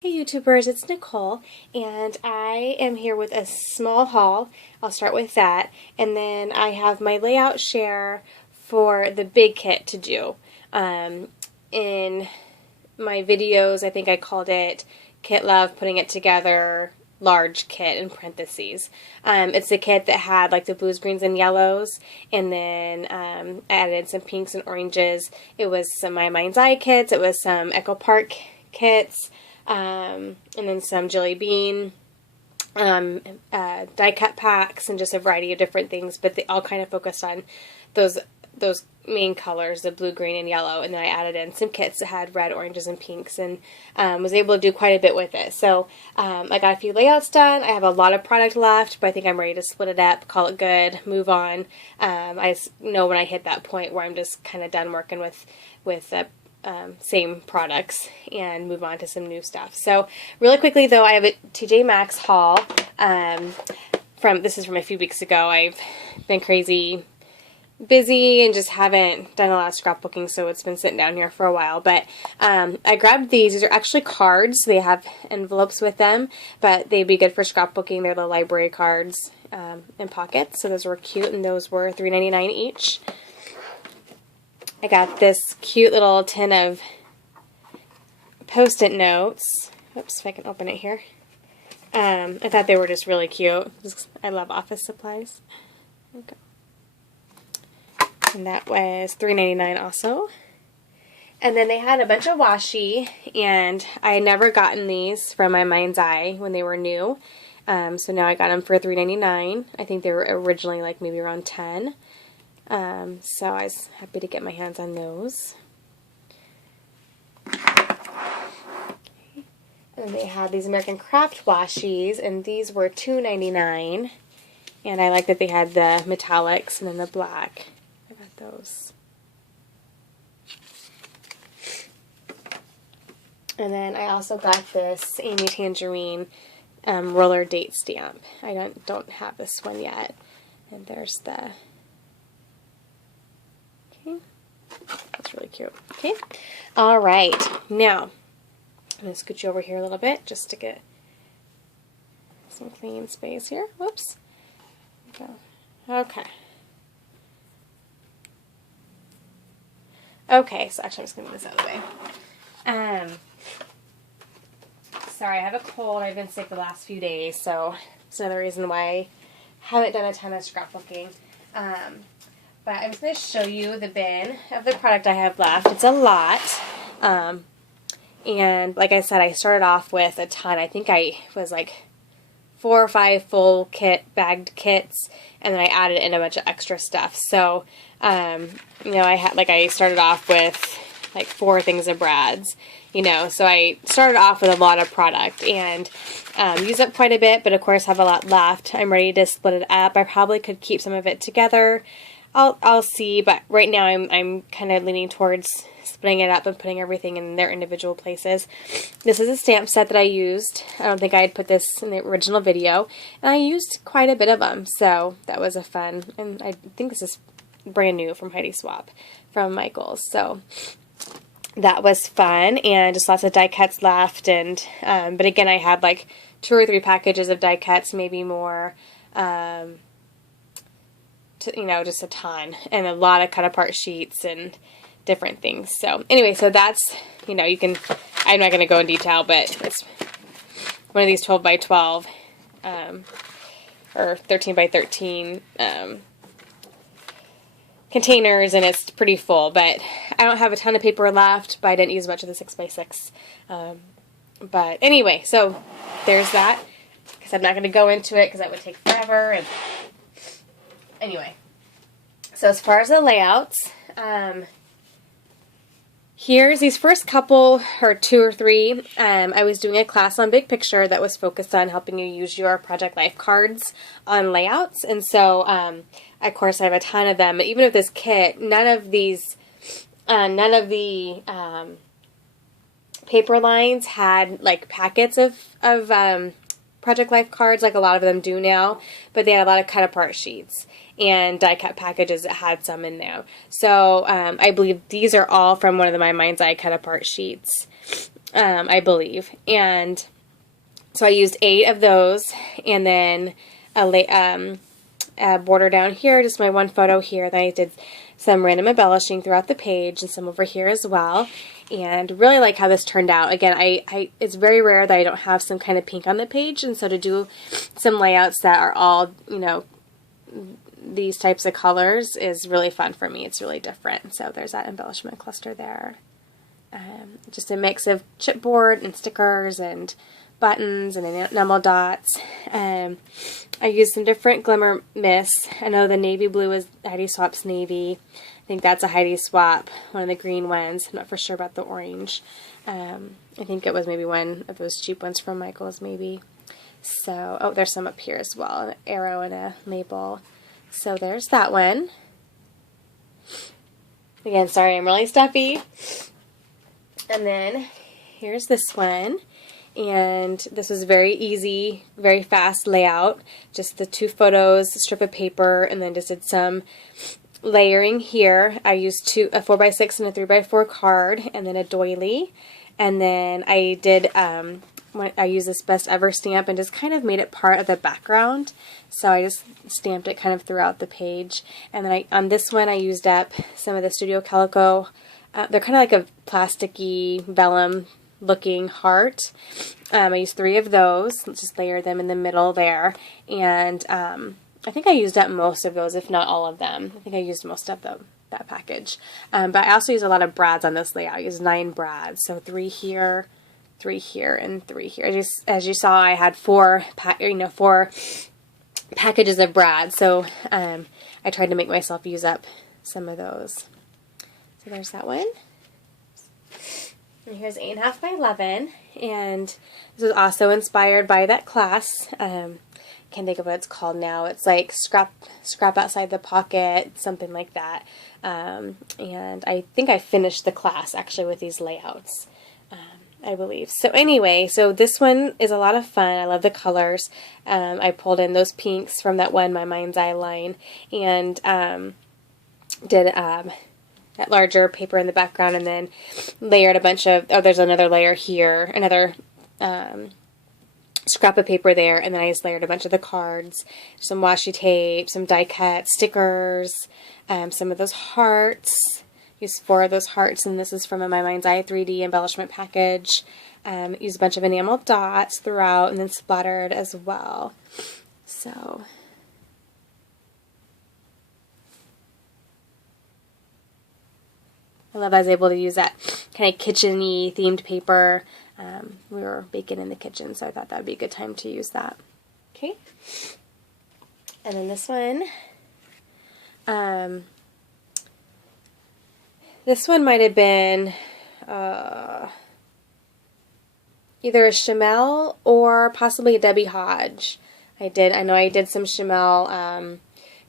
Hey YouTubers, it's Nicole, and I am here with a small haul. I'll start with that, and then I have my layout share for the big kit to do. In my videos, I think I called it Kit Love Putting It Together Large Kit in parentheses. It's the kit that had like the blues, greens, and yellows, and then I added some pinks and oranges. It was some My Mind's Eye kits, it was some Echo Park kits, and then some Jelly Bean die cut packs, and just a variety of different things, but they all kind of focused on those main colors, the blue, green, and yellow, and then I added in some kits that had red, oranges, and pinks, and was able to do quite a bit with it. So I got a few layouts done. I have a lot of product left, but I think I'm ready to split it up, call it good, move on. I just know when I hit that point where I'm just kind of done working with same products and move on to some new stuff. So really quickly though, I have a TJ Maxx haul. This is from a few weeks ago. I've been crazy busy and just haven't done a lot of scrapbooking, so it's been sitting down here for a while. But I grabbed these. These are actually cards. They have envelopes with them, but they'd be good for scrapbooking. They're the library cards and pockets, so those were cute, and those were $3.99 each. I got this cute little tin of Post-it notes. Oops, if I can open it here. I thought they were just really cute. I love office supplies. Okay. And that was $3.99 also. And then they had a bunch of washi, and I had never gotten these from My Mind's Eye when they were new. So now I got them for $3.99. I think they were originally like maybe around $10. So I was happy to get my hands on those. Okay. And then they had these American Craft washies, and these were $2.99. And I like that they had the metallics and then the black. I got those. And then I also got this Amy Tangerine roller date stamp. I don't have this one yet. And there's the... That's really cute. Okay. All right. Now, I'm going to scoot you over here a little bit just to get some clean space here. Whoops. Okay. Okay, so actually I'm just going to move this out of the way. Sorry, I have a cold. I've been sick the last few days, so it's another reason why I haven't done a ton of scrapbooking. But I'm just going to show you the bin of the product I have left. It's a lot. And like I said, I started off with a ton. I think I was like 4 or 5 full bagged kits, and then I added in a bunch of extra stuff. So, I started off with like 4 things of Brad's, so I started off with a lot of product and used up quite a bit, but of course have a lot left. I'm ready to split it up. I probably could keep some of it together. I'll see, but right now I'm kind of leaning towards splitting it up and putting everything in their individual places. This is a stamp set that I used. I don't think I had put this in the original video, and I used quite a bit of them, so that was a fun, and I think this is brand new from Heidi Swapp from Michaels, so that was fun, and just lots of die cuts left, and but again, I had like 2 or 3 packages of die cuts, maybe more, just a ton, and a lot of cut apart sheets and different things. So anyway, so that's, I'm not going to go in detail, but it's one of these 12 by 12 or 13 by 13 containers, and it's pretty full, but I don't have a ton of paper left, but I didn't use much of the 6 by 6. But anyway, so there's that, because I'm not going to go into it because that would take forever. And anyway, so as far as the layouts, here's these first couple, or 2 or 3. I was doing a class on Big Picture that was focused on helping you use your Project Life cards on layouts, and so of course I have a ton of them. But even with this kit, none of the paper lines had like packets of Project Life cards like a lot of them do now, but they had a lot of cut apart sheets and die cut packages that had some in there. So I believe these are all from one of the My Mind's Eye cut apart sheets. I believe. And so I used 8 of those, and then a border down here, just my one photo here. Then I did some random embellishing throughout the page and some over here as well. And really like how this turned out. Again, it's very rare that I don't have some kind of pink on the page, and so to do some layouts that are all, you know, these types of colors is really fun for me. It's really different. So there's that embellishment cluster there. Just a mix of chipboard and stickers and buttons and enamel dots. I used some different glimmer mists. I know the navy blue is Heidi Swap's navy. I think that's a Heidi Swap, one of the green ones. I'm not for sure about the orange. I think it was maybe one of those cheap ones from Michael's maybe. So, oh, there's some up here as well, an arrow and a maple. So there's that one. Again, sorry, I'm really stuffy. And then here's this one. And this was very easy, very fast layout. Just the 2 photos, a strip of paper, and then just did some layering here. I used a 4x6 and a 3x4 card, and then a doily. And then I did, I used this Best Ever stamp and just kind of made it part of the background. So I just stamped it kind of throughout the page. And then on this one I used up some of the Studio Calico. They're kind of like a plasticky vellum looking heart. I used 3 of those. Let's just layer them in the middle there. And I think I used up most of those, if not all of them. I think I used most of that package. But I also used a lot of brads on this layout. I used 9 brads. So 3 here, 3 here, and 3 here. As you saw, I had 4 packages of brads. So I tried to make myself use up some of those. So there's that one. And here's 8.5 by 11, and this was also inspired by that class. Can't think of what it's called now. It's like scrap outside the pocket, something like that. And I think I finished the class actually with these layouts, I believe. So anyway, so this one is a lot of fun. I love the colors. I pulled in those pinks from that one, My Mind's Eye line, and did that larger paper in the background, and then layered a bunch of, there's another layer here, another scrap of paper there, and then I just layered a bunch of the cards, some washi tape, some die cut stickers, some of those hearts. Used 4 of those hearts, and this is from a My Mind's Eye 3D embellishment package. Used a bunch of enamel dots throughout, and then splattered as well. So I love I was able to use that kind of kitchen-y themed paper. We were baking in the kitchen, so I thought that would be a good time to use that. Okay. And then this one. This one might have been either a Chamel or possibly a Debbie Hodge. I know I did some Chamel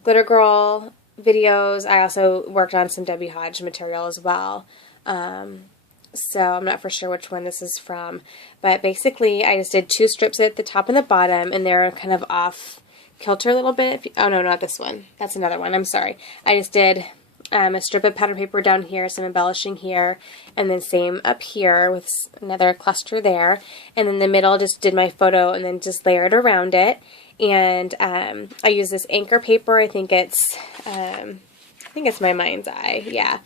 Glitter Girl videos. I also worked on some Debbie Hodge material as well. So I'm not for sure which one this is from. But basically I just did 2 strips at the top and the bottom, and they're kind of off kilter a little bit. Oh no, not this one. That's another one. I'm sorry. I just did a strip of pattern paper down here, some embellishing here, and then same up here with another cluster there. And in the middle just did my photo and then just layered around it. And I use this anchor paper. I think it's My Mind's Eye, yeah,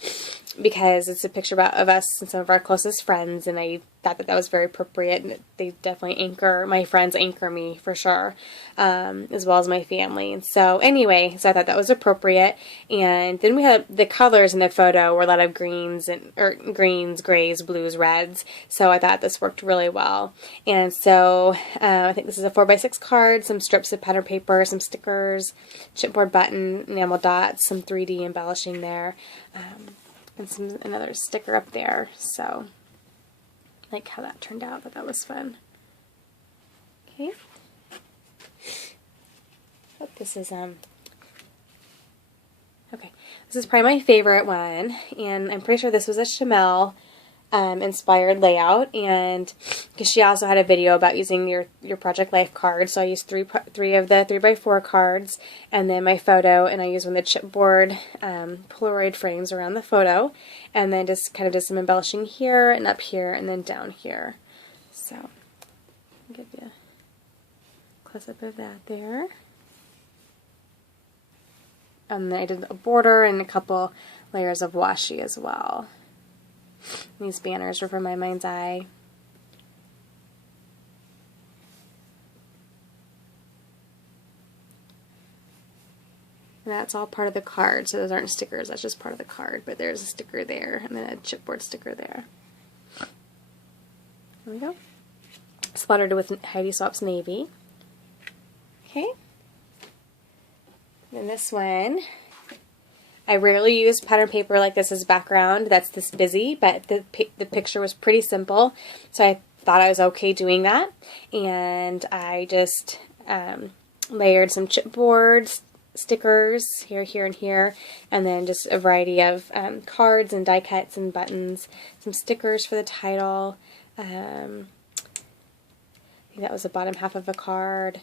because it's a picture of us and some of our closest friends, and I thought that was very appropriate, and they definitely my friends anchor me for sure, as well as my family. And so anyway, so I thought that was appropriate. And then we had the colors in the photo were a lot of greens, grays, blues, reds, so I thought this worked really well. And so I think this is a 4x6 card, some strips of pattern paper, some stickers, chipboard button, enamel dots, some 3D embellishing there, and another sticker up there. So I like how that turned out, but that was fun. Okay. Oh, this is okay. This is probably my favorite one, and I'm pretty sure this was a Chamel inspired layout, and because she also had a video about using your Project Life card, so I used three of the 3x4 cards, and then my photo, and I used one of the chipboard Polaroid frames around the photo, and then just kind of did some embellishing here and up here and then down here. So I'll give you a close up of that there. And then I did a border and a couple layers of washi as well. These banners were from My Mind's Eye. And that's all part of the card, so those aren't stickers, that's just part of the card, but there's a sticker there, and then a chipboard sticker there. There we go. Splattered with Heidi Swapp's Navy. Okay. And this one, I rarely use pattern paper like this as background that's this busy, but the picture was pretty simple, so I thought I was okay doing that. And I just layered some chipboard stickers here, here, and here, and then just a variety of cards and die cuts and buttons, some stickers for the title. I think that was the bottom half of a card.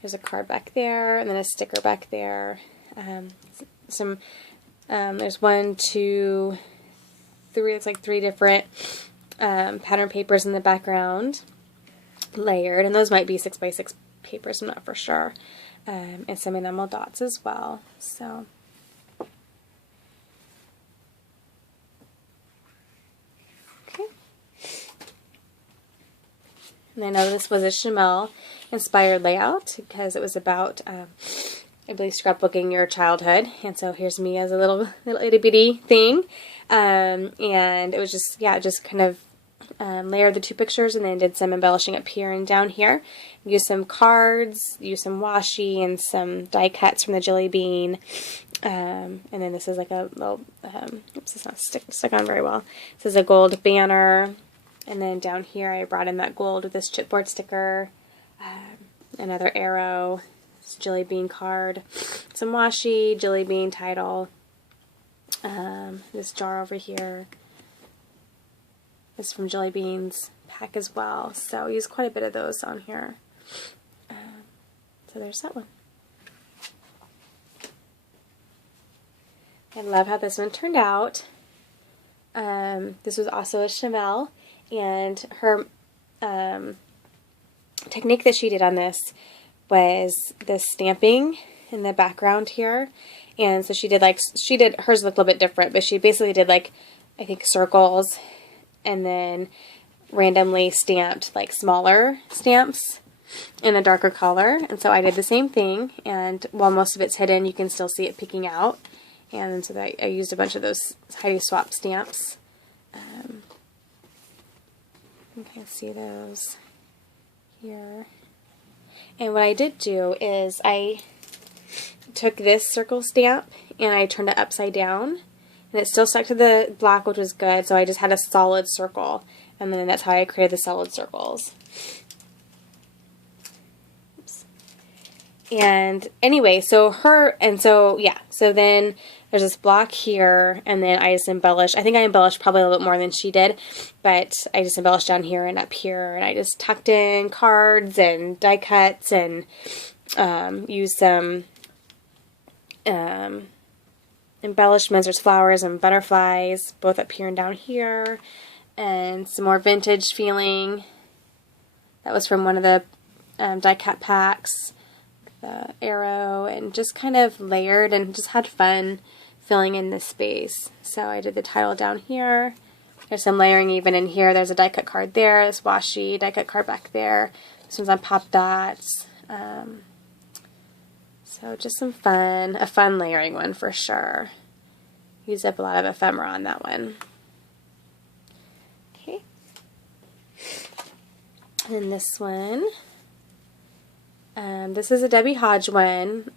There's a card back there, and then a sticker back there. There's 1, 2, 3, it's like 3 different pattern papers in the background, layered, and those might be 6x6 papers, I'm not for sure, and some enamel dots as well. So okay, and I know this was a Chamel inspired layout because it was about I believe scrapbooking your childhood, and so here's me as a little itty bitty thing, and it was just, yeah, just kind of layered the 2 pictures and then did some embellishing up here and down here. Used some cards, used some washi and some die cuts from the Jelly Bean, and then this is like a little, oops, it's not stuck on very well. This is a gold banner, and then down here I brought in that gold with this chipboard sticker, another arrow, Jelly Bean card, some washi, Jelly Bean title, this jar over here is from Jelly Bean's pack as well, so I used quite a bit of those on here. So there's that one. I love how this one turned out. This was also a Chamel, and her technique that she did on this was the stamping in the background here, and so she did hers looked a little bit different, but she basically did like, I think, circles, and then randomly stamped like smaller stamps in a darker color. And so I did the same thing, and while most of it's hidden, you can still see it peeking out. And so I used a bunch of those Heidi Swapp stamps. You can see those here. And what I did do is I took this circle stamp and I turned it upside down, and it still stuck to the black, which was good, so I just had a solid circle, and then that's how I created the solid circles. Oops. And anyway, so then there's this block here, and then I just embellished. I think I embellished probably a little bit more than she did, but I just embellished down here and up here, and I just tucked in cards and die cuts and used some embellishments. There's flowers and butterflies both up here and down here, and some more vintage feeling. That was from one of the die cut packs, the arrow, and just kind of layered and just had fun filling in this space. So I did the title down here. There's some layering even in here. There's a die cut card there, this washi die cut card back there. This one's on pop dots. So just some fun, a fun layering one for sure. Used up a lot of ephemera on that one. Okay. And then this one. This is a Debbie Hodge one.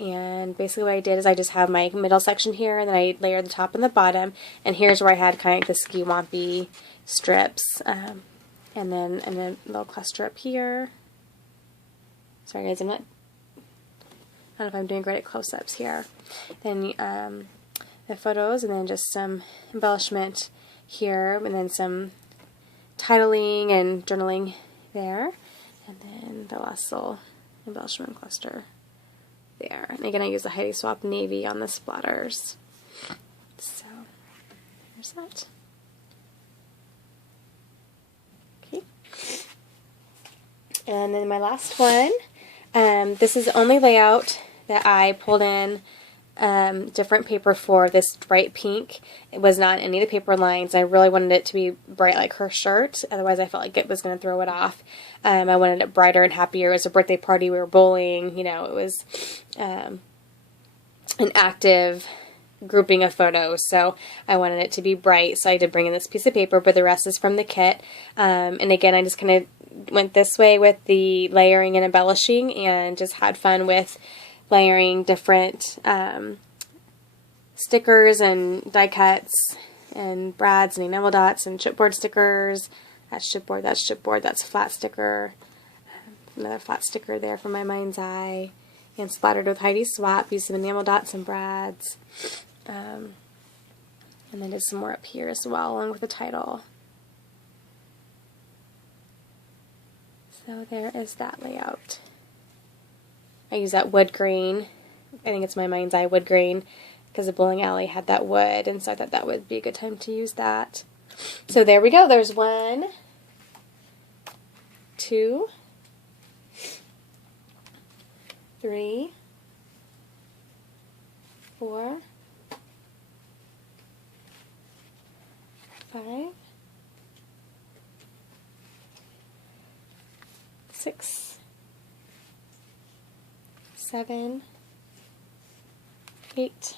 And basically what I did is I just have my middle section here, and then I layered the top and the bottom. And here's where I had kind of like the ski-wampy strips. And then a little cluster up here. Sorry guys, I don't know if I'm doing great at close-ups here. Then the photos, and then just some embellishment here, and then some titling and journaling there, and then the last little embellishment cluster there. And again, I use the Heidi Swapp Navy on the splatters. So there's that. Okay. And then my last one, this is the only layout that I pulled in different paper for, this bright pink. It was not any of the paper lines. I really wanted it to be bright like her shirt, otherwise I felt like it was going to throw it off. I wanted it brighter and happier. It was a birthday party, we were bowling, you know, it was an active grouping of photos, so I wanted it to be bright, so I did bring in this piece of paper, but the rest is from the kit. And again, I just kind of went this way with the layering and embellishing, and just had fun with layering different stickers and die cuts and brads and enamel dots and chipboard stickers. That's chipboard, that's chipboard, that's flat sticker. Another flat sticker there for my mind's eye. And splattered with Heidi Swapp, used some enamel dots and brads. And then did some more up here as well, along with the title. So there is that layout. I use that wood grain. I think it's my mind's eye wood grain, because the bowling alley had that wood, and so I thought that would be a good time to use that. So there we go. There's 1, 2, 3, 4, 5, 6, 7, 8,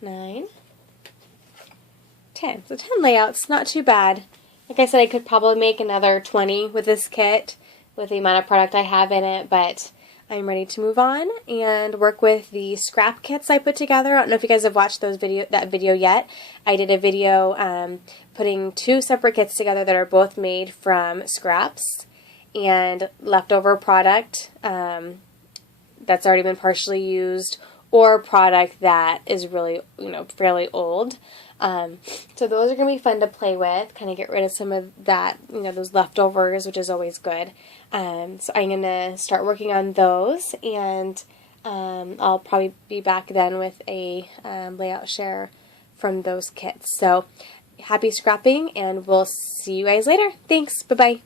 9, 10. So 10 layouts, not too bad. Like I said, I could probably make another 20 with this kit, with the amount of product I have in it, but I'm ready to move on and work with the scrap kits I put together. I don't know if you guys have watched that video yet. I did a video putting 2 separate kits together that are both made from scraps and leftover product that's already been partially used, or product that is really, you know, fairly old. So those are going to be fun to play with, kind of get rid of some of that, you know, those leftovers, which is always good. So I'm going to start working on those, and I'll probably be back then with a layout share from those kits. So happy scrapping, and we'll see you guys later. Thanks. Bye-bye.